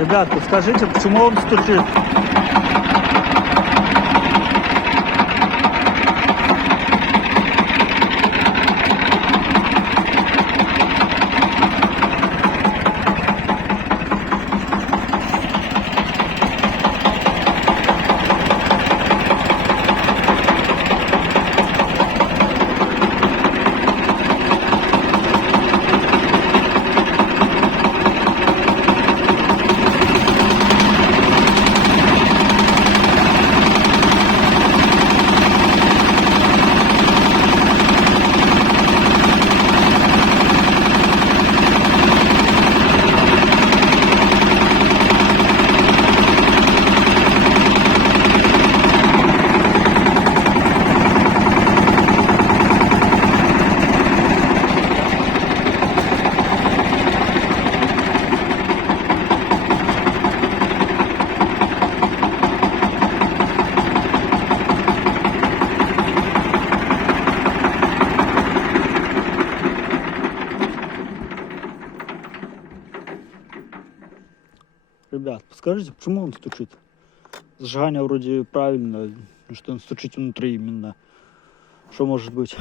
Ребят, подскажите, почему он стучит? Ребят, подскажите, почему он стучит? Зажигание вроде правильно, что он стучит внутри именно. Что может быть?